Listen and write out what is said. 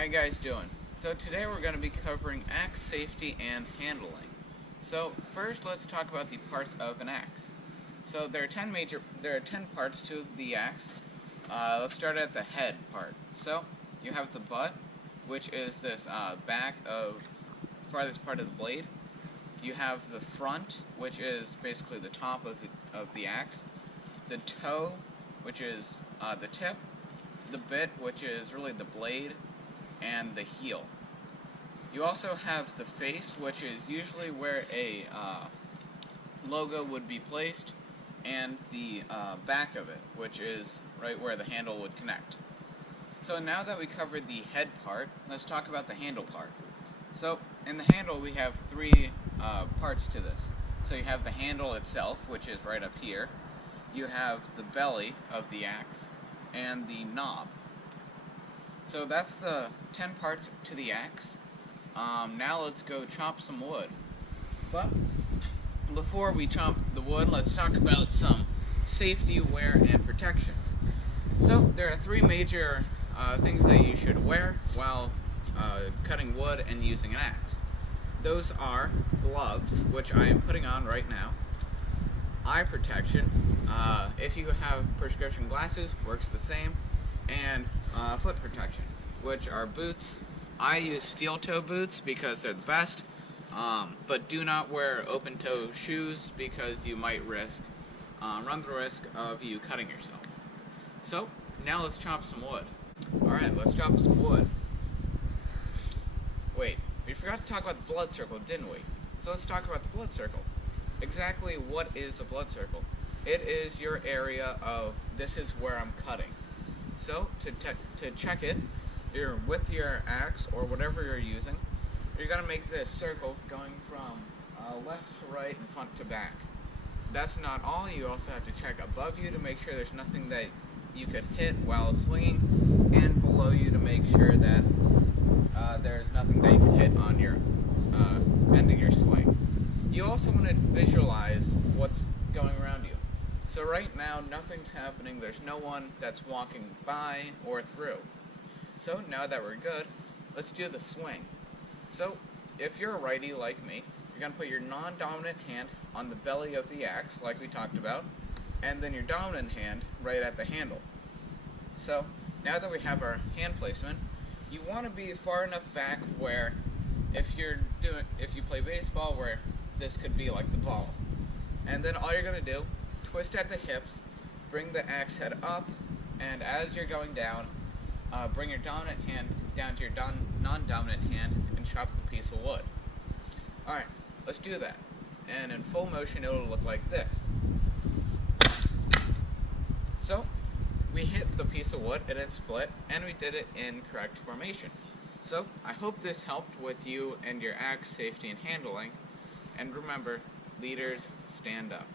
How you guys doing? So today we're going to be covering axe safety and handling. So first let's talk about the parts of an axe. So there are 10 parts to the axe. Let's start at the head part. So you have the butt, which is this farthest part of the blade. You have the front, which is basically the top of the axe. The toe, which is the tip. The bit, which is really the blade, and the heel. You also have the face, which is usually where a logo would be placed, and the back of it, which is right where the handle would connect. So now that we covered the head part, let's talk about the handle part. So in the handle we have three parts to this. So you have the handle itself, which is right up here. You have the belly of the axe, and the knob. So that's the 10 parts to the axe. Now let's go chop some wood. But before we chop the wood, let's talk about some safety, wear, and protection. So there are three major things that you should wear while cutting wood and using an axe. Those are gloves, which I am putting on right now. Eye protection, if you have prescription glasses, works the same. And foot protection, which are boots. I use steel toe boots because they're the best, but do not wear open toe shoes because you might run the risk of you cutting yourself. So now let's chop some wood. Alright, let's chop some wood. Wait, we forgot to talk about the blood circle, didn't we? So let's talk about the blood circle. Exactly what is a blood circle? It is your area of, this is where I'm cutting. So, to check it, you're with your axe or whatever you're using, you're going to make this circle going from left to right and front to back. That's not all. You also have to check above you to make sure there's nothing that you could hit while swinging, and below you to make sure that there's nothing that you can hit on your end of your swing. You also want to visualize what's going around you. So right now, nothing's happening. There's no one that's walking by or through. So now that we're good, let's do the swing. So if you're a righty like me, you're going to put your non-dominant hand on the belly of the axe, like we talked about, and then your dominant hand right at the handle. So now that we have our hand placement, you want to be far enough back where if you play baseball, where this could be like the ball. And then all you're going to do, twist at the hips, bring the axe head up, and as you're going down, bring your dominant hand down to your non-dominant hand and chop the piece of wood. Alright, let's do that. And in full motion, it'll look like this. So, we hit the piece of wood and it split, and we did it in correct formation. So, I hope this helped with you and your axe safety and handling. And remember, leaders stand up.